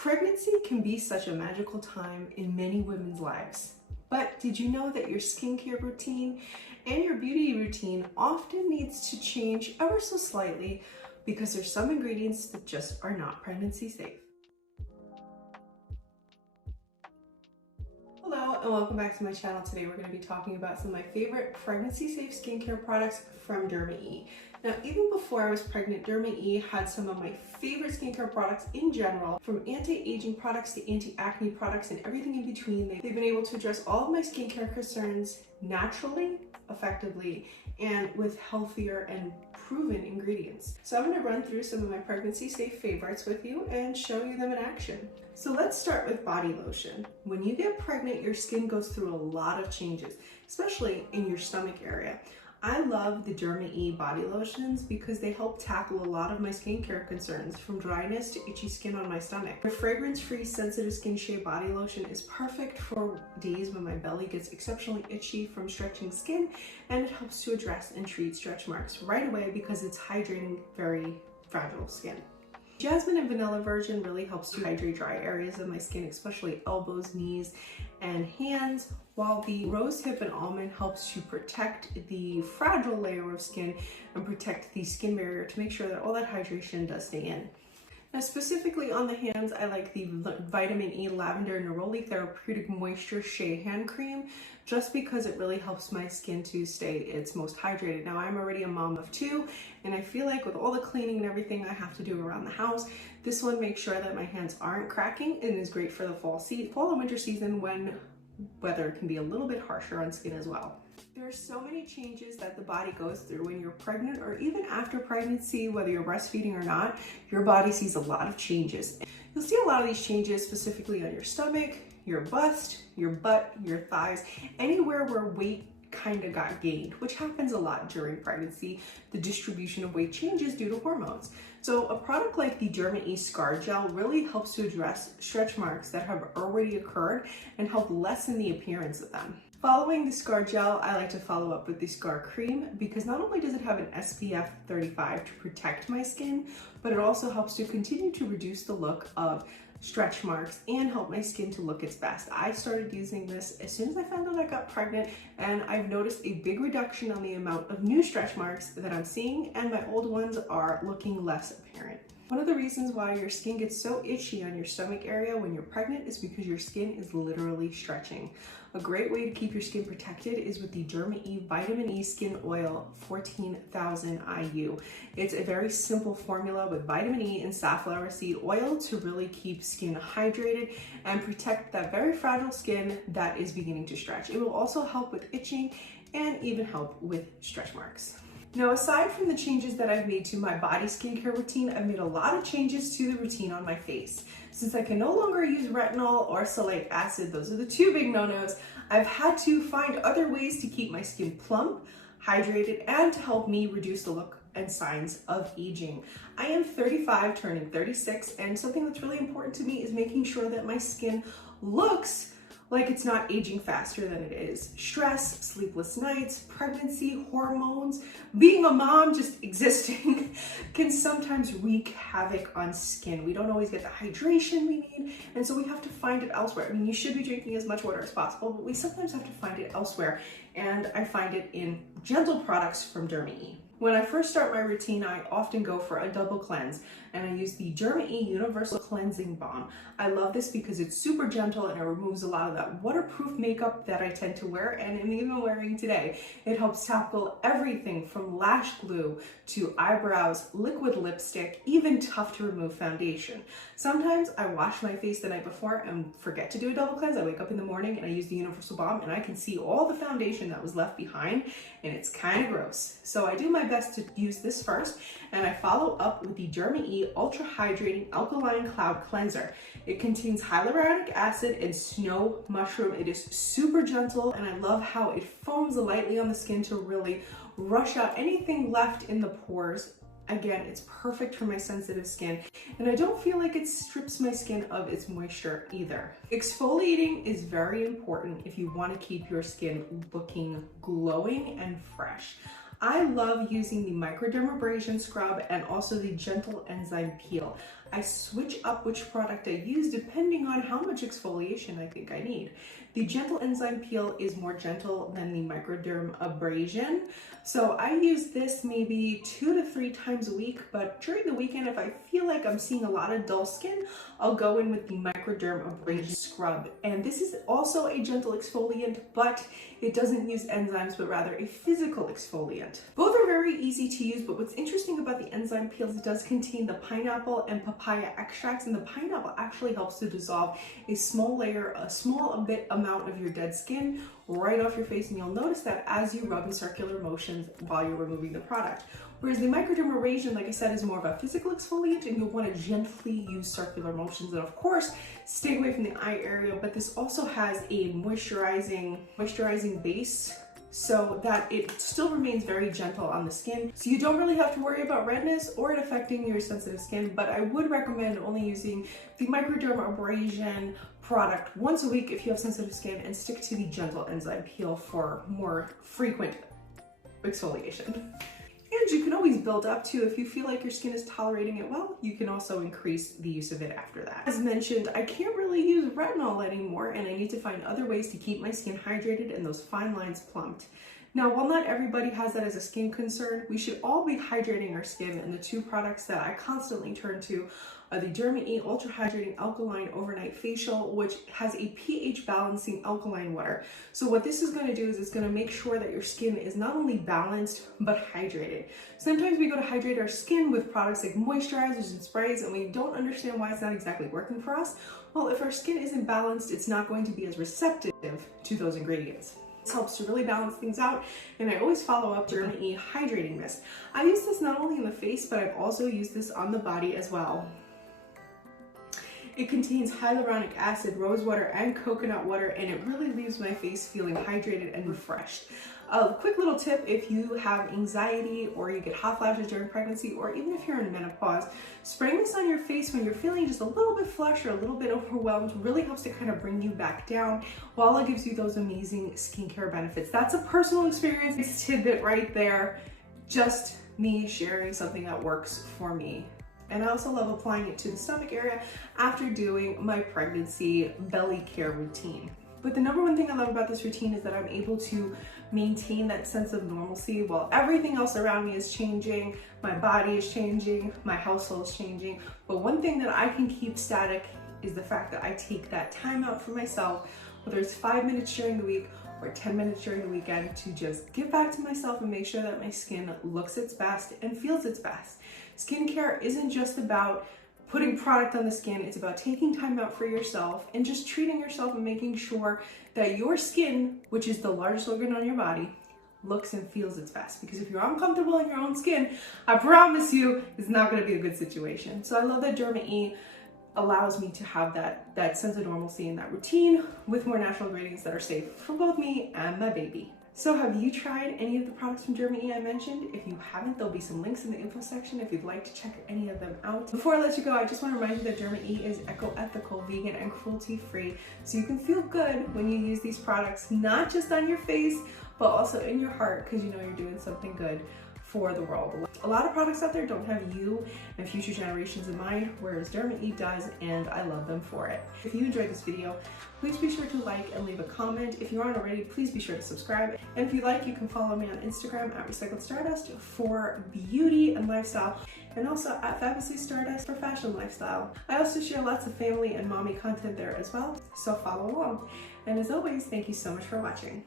Pregnancy can be such a magical time in many women's lives. But did you know that your skincare routine and your beauty routine often needs to change ever so slightly because there's some ingredients that just are not pregnancy safe? Hello and welcome back to my channel. Today we're going to be talking about some of my favorite pregnancy safe skincare products from DermaE. Now, even before I was pregnant, DermaE had some of my favorite skincare products in general, from anti-aging products to anti-acne products and everything in between. They've been able to address all of my skincare concerns naturally, effectively, and with healthier and proven ingredients. So I'm going to run through some of my pregnancy safe favorites with you and show you them in action. So let's start with body lotion. When you get pregnant, your skin goes through a lot of changes, especially in your stomach area. I love the DermaE body lotions because they help tackle a lot of my skincare concerns, from dryness to itchy skin on my stomach. The fragrance-free sensitive skin shea body lotion is perfect for days when my belly gets exceptionally itchy from stretching skin, and it helps to address and treat stretch marks right away because it's hydrating very fragile skin. Jasmine and vanilla version really helps to hydrate dry areas of my skin, especially elbows, knees, and hands, while the rose hip and almond helps to protect the fragile layer of skin and protect the skin barrier to make sure that all that hydration does stay in. Now, specifically on the hands, I like the Vitamin E Lavender Neroli Therapeutic Moisture Shea Hand Cream, just because it really helps my skin to stay its most hydrated. Now, I'm already a mom of two, and I feel like with all the cleaning and everything I have to do around the house, this one makes sure that my hands aren't cracking and is great for the fall and winter season when weather can be a little bit harsher on skin as well. There are so many changes that the body goes through when you're pregnant, or even after pregnancy, whether you're breastfeeding or not, your body sees a lot of changes. You'll see a lot of these changes specifically on your stomach, your bust, your butt, your thighs, anywhere where weight kind of got gained, which happens a lot during pregnancy. The distribution of weight changes due to hormones. So a product like the DermaE Scar Gel really helps to address stretch marks that have already occurred and help lessen the appearance of them. Following the Scar Gel, I like to follow up with the Scar Cream because not only does it have an SPF 35 to protect my skin, but it also helps to continue to reduce the look of stretch marks and help my skin to look its best. I started using this as soon as I found out I got pregnant, and I've noticed a big reduction on the amount of new stretch marks that I'm seeing, and my old ones are looking less apparent. One of the reasons why your skin gets so itchy on your stomach area when you're pregnant is because your skin is literally stretching. A great way to keep your skin protected is with the DermaE Vitamin E Skin Oil 14,000 IU. It's a very simple formula with vitamin E and safflower seed oil to really keep skin hydrated and protect that very fragile skin that is beginning to stretch. It will also help with itching and even help with stretch marks. Now, aside from the changes that I've made to my body skincare routine, I've made a lot of changes to the routine on my face. Since I can no longer use retinol or salicylic acid, those are the two big no-nos, I've had to find other ways to keep my skin plump, hydrated, and to help me reduce the look and signs of aging. I am 35, turning 36, and something that's really important to me is making sure that my skin looks like it's not aging faster than it is. Stress, sleepless nights, pregnancy, hormones, being a mom, just existing can sometimes wreak havoc on skin. We don't always get the hydration we need, and so we have to find it elsewhere. I mean, you should be drinking as much water as possible, but we sometimes have to find it elsewhere, and I find it in gentle products from DermaE. When I first start my routine, I often go for a double cleanse, and I use the DermaE Universal Cleansing Balm. I love this because it's super gentle and it removes a lot of that waterproof makeup that I tend to wear and am even wearing today. It helps tackle everything from lash glue to eyebrows, liquid lipstick, even tough to remove foundation. Sometimes I wash my face the night before and forget to do a double cleanse. I wake up in the morning and I use the Universal Balm and I can see all the foundation that was left behind, and it's kind of gross. So I do my best to use this first, and I follow up with the DermaE Ultra Hydrating Alkaline Cloud Cleanser. It contains hyaluronic acid and snow mushroom. It is super gentle, and I love how it foams lightly on the skin to really rush out anything left in the pores. Again, it's perfect for my sensitive skin, and I don't feel like it strips my skin of its moisture either. Exfoliating is very important if you want to keep your skin looking glowing and fresh. I love using the microdermabrasion scrub and also the gentle enzyme peel. I switch up which product I use depending on how much exfoliation I think I need. The gentle enzyme peel is more gentle than the microderm abrasion. So I use this maybe 2 to 3 times a week, but during the weekend, if I feel like I'm seeing a lot of dull skin, I'll go in with the microderm abrasion scrub. And this is also a gentle exfoliant, but it doesn't use enzymes, but rather a physical exfoliant. Both are very easy to use, but what's interesting about the enzyme peels, it does contain the pineapple and papaya extracts, and the pineapple actually helps to dissolve a small amount of your dead skin right off your face, and you'll notice that as you rub in circular motions while you're removing the product. Whereas the microdermabrasion, like I said, is more of a physical exfoliant, and you'll want to gently use circular motions, and of course stay away from the eye area. But this also has a moisturizing base, so that it still remains very gentle on the skin. So you don't really have to worry about redness or it affecting your sensitive skin, but I would recommend only using the microdermabrasion product once a week if you have sensitive skin, and stick to the gentle enzyme peel for more frequent exfoliation. And you can always build up to, if you feel like your skin is tolerating it well, you can also increase the use of it after that. As mentioned, I can't really use retinol anymore, and I need to find other ways to keep my skin hydrated and those fine lines plumped. Now, while not everybody has that as a skin concern, we should all be hydrating our skin, and the two products that I constantly turn to are the DermaE Ultra Hydrating Alkaline Overnight Facial, which has a pH balancing alkaline water. So what this is going to do is it's going to make sure that your skin is not only balanced, but hydrated. Sometimes we go to hydrate our skin with products like moisturizers and sprays, and we don't understand why it's not exactly working for us. Well, if our skin isn't balanced, it's not going to be as receptive to those ingredients. This helps to really balance things out, and I always follow up DermaE Hydrating Mist. I use this not only in the face, but I've also used this on the body as well. It contains hyaluronic acid, rose water, and coconut water, and it really leaves my face feeling hydrated and refreshed. A quick little tip: if you have anxiety or you get hot flashes during pregnancy, or even if you're in menopause, spraying this on your face when you're feeling just a little bit flushed or a little bit overwhelmed really helps to kind of bring you back down, while it gives you those amazing skincare benefits. That's a personal experience tidbit right there. Just me sharing something that works for me. And I also love applying it to the stomach area after doing my pregnancy belly care routine. But the number one thing I love about this routine is that I'm able to maintain that sense of normalcy while everything else around me is changing, my body is changing, my household is changing. But one thing that I can keep static is the fact that I take that time out for myself, whether it's 5 minutes during the week or 10 minutes during the weekend, to just get back to myself and make sure that my skin looks its best and feels its best. Skincare isn't just about putting product on the skin, it's about taking time out for yourself and just treating yourself and making sure that your skin, which is the largest organ on your body, looks and feels its best. Because if you're uncomfortable in your own skin, I promise you it's not going to be a good situation. So I love that DermaE allows me to have that sense of normalcy and that routine with more natural ingredients that are safe for both me and my baby. So have you tried any of the products from DermaE I mentioned? If you haven't, there'll be some links in the info section if you'd like to check any of them out. Before I let you go, I just want to remind you that DermaE is eco-ethical, vegan, and cruelty-free, so you can feel good when you use these products, not just on your face, but also in your heart, because you know you're doing something good for the world. A lot of products out there don't have you and future generations in mind, whereas DermaE does, and I love them for it. If you enjoyed this video, please be sure to like and leave a comment. If you aren't already, please be sure to subscribe. And if you like, you can follow me on Instagram at Recycled Stardust for beauty and lifestyle, and also at Fabulously Stardust for fashion and lifestyle. I also share lots of family and mommy content there as well, so follow along. And as always, thank you so much for watching.